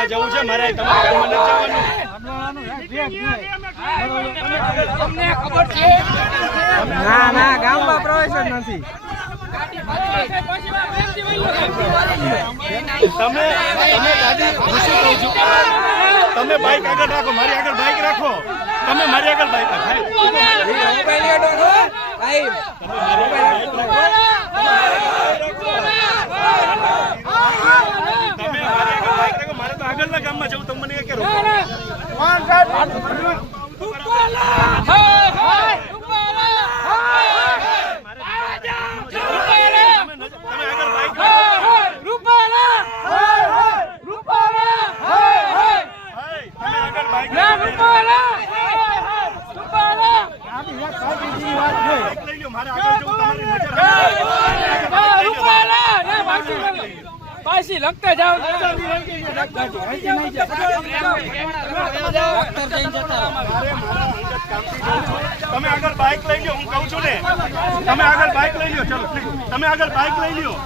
ગામમાં જવું છે મારે તમારા ગામમાં નથી જવાનું. ના ના ગામમાં પ્રવેશ જ નથી. તમે તમે દાદી હું શું કહું છું. તમે બાઈક આગળ રાખો મારી આગળ બાઈક રાખો. તમે મારી આગળ બાઈક રાખો મોબાઈલ લેડો છો ભાઈ તમે મારી આગળ બાઈક રાખો મારે તો આગળના ગામમાં જવું તમે મને કે રોકો તમે નજ- તમે આગળ બાઈક રાખો હાય, તમે આગળ બાઈક રાખો બાઈક લઈ લ્યો મારે આગળ જવું તમારી નજર પાછી લખતા જાઓ. તમે આગળ બાઇક લઈ લ્યો, હું કહું છું ને. તમે આગળ બાઇક લઈ લ્યો, ચલો તમે આગળ બાઈક લઈ લ્યો.